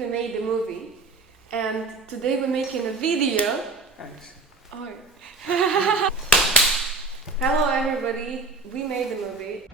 we made the movie, and today we're making a video. Thanks. Oh. Hello everybody, we made the movie.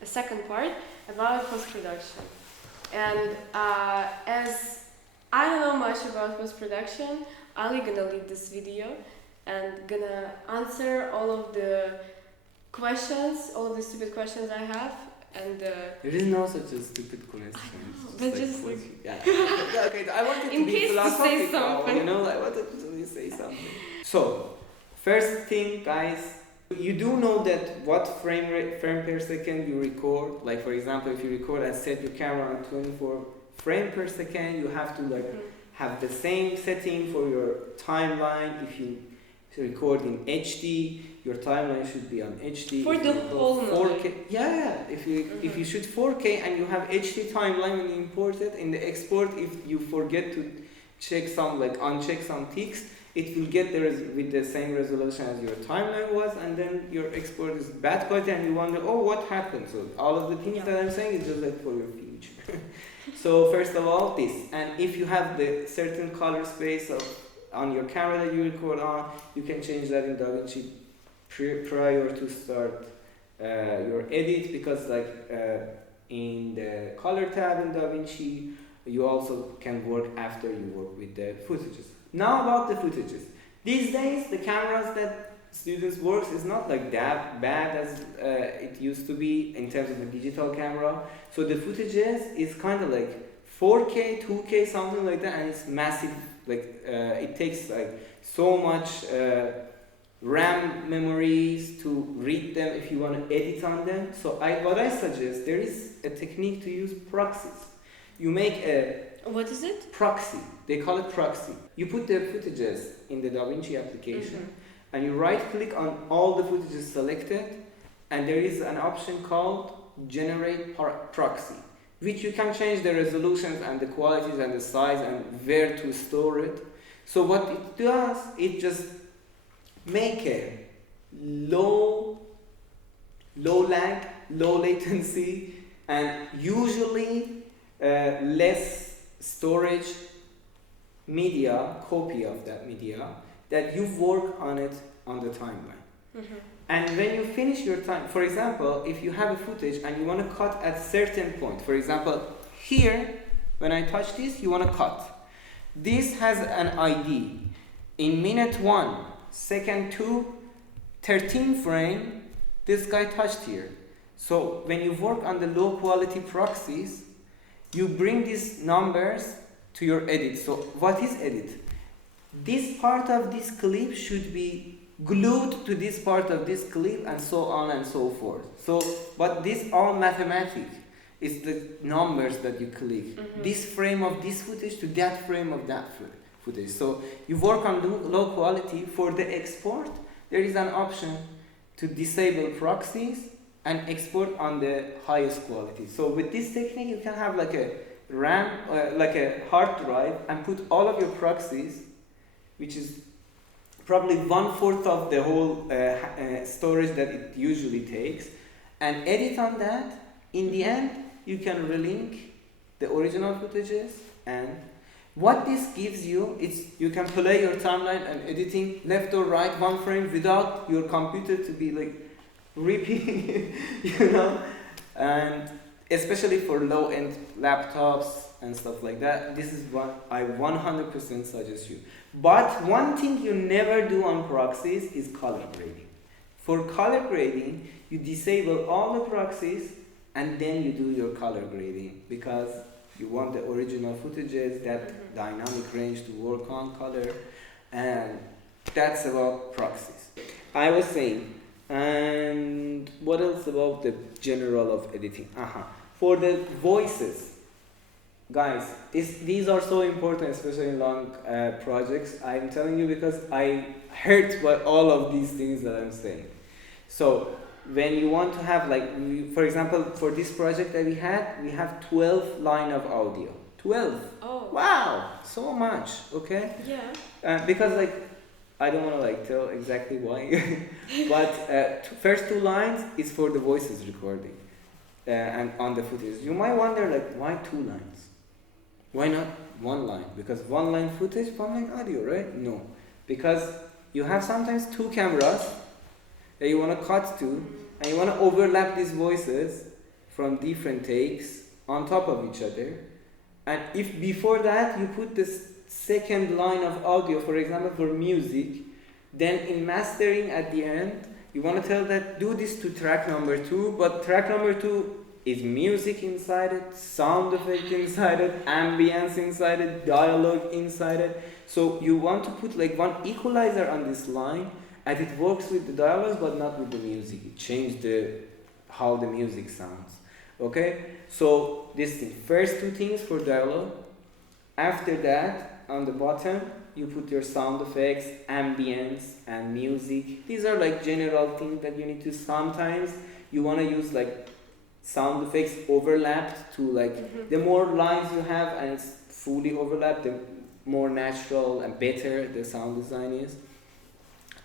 The second part about post-production. And as I don't know much about post-production, Ali gonna lead this video and gonna answer all of the questions, all of the stupid questions I have. And There is no such a stupid question. but just yeah. Okay, I wanted in to be case to say philosophical, something. you know, I wanted to say something. So, first thing, guys, you do know that what frame per second you record. Like for example, if you record and set your camera on 24 frame per second, you have to have the same setting for your timeline. If you record in HD, your timeline should be on HD. For the whole 4K. Yeah. If you shoot 4K and you have HD timeline when you import it, in the export, if you forget to check some uncheck some ticks, it will get there with the same resolution as your timeline was, and then your export is bad quality and you wonder, oh, what happened? So all of the things that I'm saying is just for your future. So first of all, this, and if you have the certain color space on your camera that you record on, you can change that in DaVinci prior to start your edit, because in the color tab in DaVinci, you also can work after you work with the footages. Now about the footages. These days, the cameras that students work is not that bad as it used to be in terms of the digital camera. So the footages is kind of 4K, 2K, something like that, and it's massive. It takes so much RAM memories to read them if you want to edit on them. So what I suggest, there is a technique to use proxies. You make a What is it? proxy. They call it proxy. You put the footages in the DaVinci application, and you right click on all the footages selected, and there is an option called generate proxy, which you can change the resolutions and the qualities and the size and where to store it. So what it does, it just make a low lag, low latency, and usually less storage media, copy of that media, that you work on it on the timeline. And when you finish your time, for example, if you have a footage and you want to cut at certain point, for example, here, when I touch this, you want to cut. This has an ID. In minute 1, second 2, 13 frame, this guy touched here. So when you work on the low quality proxies, you bring these numbers to your edit. So what is edit? This part of this clip should be glued to this part of this clip, and so on and so forth. So, but this all mathematics is the numbers that you click. This frame of this footage to that frame of that footage. So you work on low quality. For the export, there is an option to disable proxies and export on the highest quality. So with this technique, you can have a RAM, a hard drive, and put all of your proxies, which is probably 1/4 of the whole storage that it usually takes, and edit on that. In the end, you can relink the original footages, and what this gives you is you can play your timeline and editing left or right, one frame, without your computer to be ripping, and especially for low-end laptops and stuff like that, this is what I 100% suggest you. But one thing you never do on proxies is color grading. For color grading, you disable all the proxies and then you do your color grading, because you want the original footages, that dynamic range to work on color, and that's about proxies. I was saying, And what else about the general of editing? For the voices, guys, these are so important, especially in long projects. I'm telling you because I hurt by all of these things that I'm saying. So when you want to have, like, for example, for this project that we have 12 line of audio. 12. Oh. Wow, so much. Okay. Yeah. Because, like, I don't want to, like, tell exactly why, but first 2 lines is for the voices recording and on the footage. You might wonder, like, why 2 lines? Why not 1 line? Because 1 line footage, 1 line audio, right? No, because you have sometimes 2 cameras that you want to cut to, and you want to overlap these voices from different takes on top of each other. And if before that you put this second line of audio, for example, for music, then in mastering at the end, you want to tell that do this to track number 2, but track number 2 is music inside it, sound effect inside it, ambience inside it, dialogue inside it. So you want to put like one equalizer on this line, and it works with the dialogues but not with the music. It changes how the music sounds. Okay? So this thing, first 2 things for dialogue. After that, on the bottom, you put your sound effects, ambience, and music. These are like general things that you need to. Sometimes you want to use like sound effects overlapped to like the more lines you have and it's fully overlapped, the more natural and better the sound design is.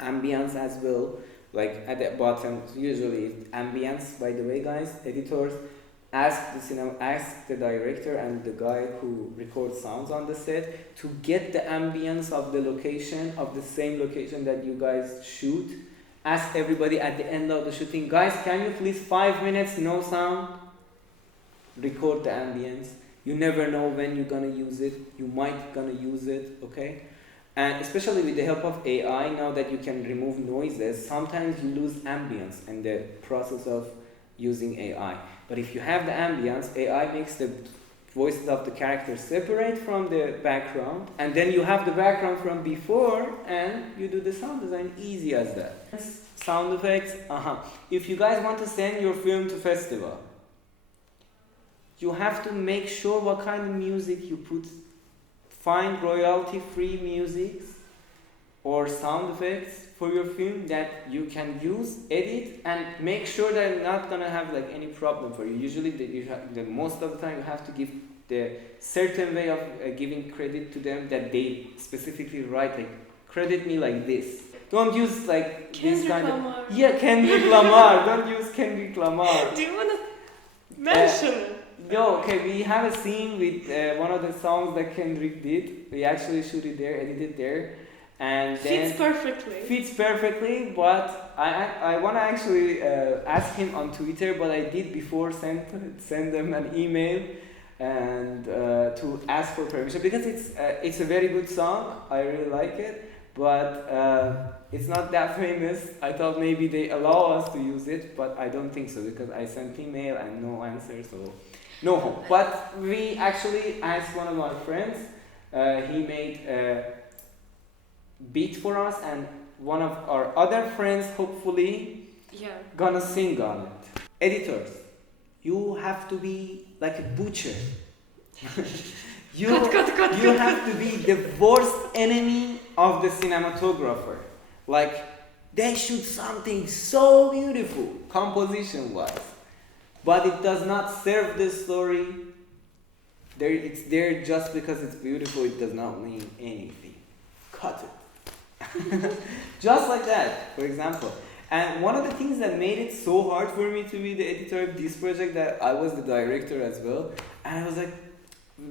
Ambience as well, like at the bottom, usually ambience, by the way, guys, editors, ask the director and the guy who records sounds on the set to get the ambience of the location, of the same location that you guys shoot. Ask everybody at the end of the shooting, guys, can you please 5 minutes, no sound? Record the ambience. You never know when you're gonna use it. You might gonna use it, okay? And especially with the help of AI, now that you can remove noises, sometimes you lose ambience in the process of using AI. But if you have the ambience, AI makes the voices of the characters separate from the background, and then you have the background from before, and you do the sound design easy as that. Sound effects, If you guys want to send your film to festival, you have to make sure what kind of music you put. Find royalty-free music or sound effects for your film that you can use, edit, and make sure that it's not gonna have like any problem for you. Usually, the most of the time you have to give the certain way of giving credit to them that they specifically write, like, credit me like this. Don't use like this kind Lamar. of. Yeah, Kendrick Lamar. Don't use Kendrick Lamar. Do you want to mention it? No, okay, we have a scene with one of the songs that Kendrick did. We actually shoot it there, edited there. And then fits perfectly, but I want to actually ask him on Twitter, but I did before send them an email and to ask for permission, because it's a very good song. I really like it, but it's not that famous. I thought maybe they allow us to use it, but I don't think so, because I sent email and no answer, so no hope. But we actually asked one of our friends. He made beat for us, and one of our other friends hopefully gonna sing on it. Editors, you have to be like a butcher. you have to be the worst enemy of the cinematographer. Like, they shoot something so beautiful composition wise, but it does not serve the story. It's there just because it's beautiful. It does not mean anything. Cut it. Just like that, for example. And one of the things that made it so hard for me to be the editor of this project, that I was the director as well, and I was like,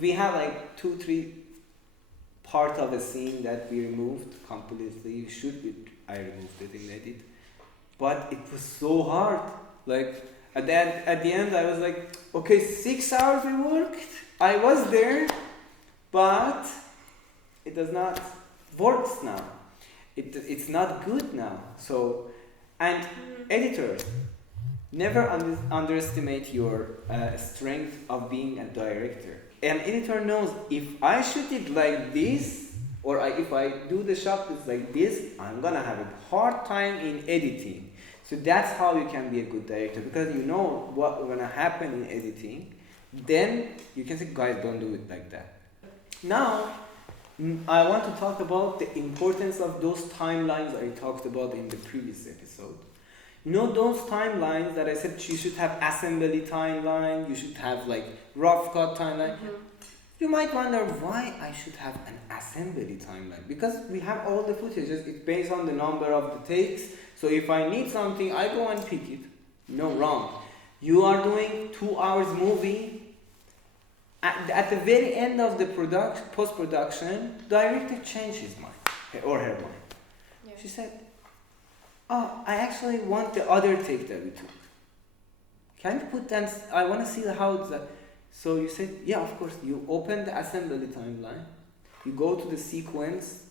we had like 2-3 part of a scene that we removed completely. I removed it in edit, but it was so hard. Like at the end, I was like, okay, 6 hours we worked. I was there, but it does not works now. It's not good now. So, and editors, never underestimate your strength of being a director. An editor knows, if I shoot it like this, or if I do the shot list like this, I'm gonna have a hard time in editing. So that's how you can be a good director, because you know what's gonna happen in editing. Then you can say, guys, don't do it like that. Now, I want to talk about the importance of those timelines I talked about in the previous episode. You know those timelines that I said you should have assembly timeline, you should have like rough cut timeline. You might wonder why I should have an assembly timeline. Because we have all the footages, it's based on the number of the takes. So if I need something, I go and pick it. No, wrong. You are doing 2 hours movie. At the very end of the post-production, director changed his mind, or her mind. Yeah. She said, oh, I actually want the other take that we took. Can you put that, I want to see how it's that. So you said, yeah, of course. You open the assembly timeline. You go to the sequence.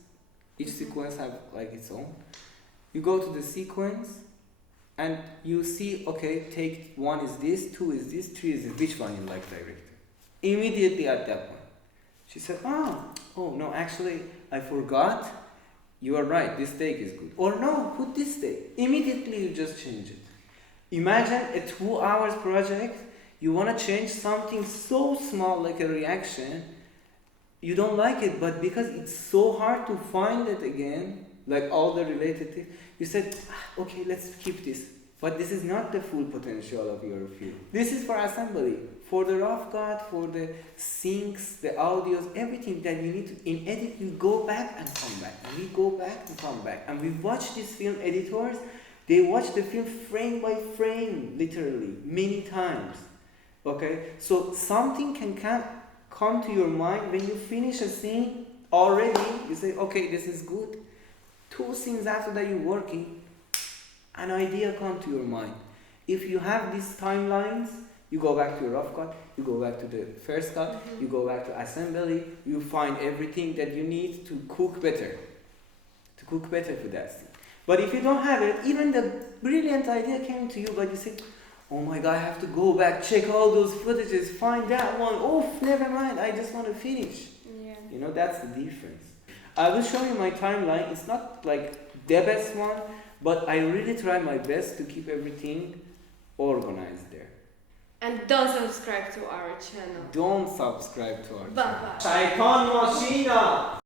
Each sequence have like its own. You go to the sequence, and you see, okay, take 1 is this, 2 is this, 3 is this. Which one you like, director? Immediately at that point, she said, oh no, actually, I forgot. You are right. This take is good. Or no, put this take. Immediately, you just change it. Imagine a 2 hours project. You want to change something so small like a reaction, you don't like it, but because it's so hard to find it again, like all the related things, you said, okay, let's keep this. But this is not the full potential of your film. This is for assembly, for the rough cut, for the syncs, the audios, everything that you need to, in edit, you go back and come back, and we go back and come back. And we watch these film editors, they watch the film frame by frame, literally, many times. Okay, so something can come to your mind when you finish a scene already. You say, okay, this is good. 2 scenes after that, you're working, an idea comes to your mind. If you have these timelines, you go back to your rough cut, you go back to the first cut, you go back to assembly, you find everything that you need to cook better for that scene. But if you don't have it, even the brilliant idea came to you, but you say, oh my God, I have to go back, check all those footages, find that one. Oh, never mind, I just want to finish. Yeah. You know, that's the difference. I will show you my timeline. It's not like the best one, but I really try my best to keep everything organized there. And don't subscribe to our channel. Don't subscribe to our channel. Bye bye. Shaitan Machina!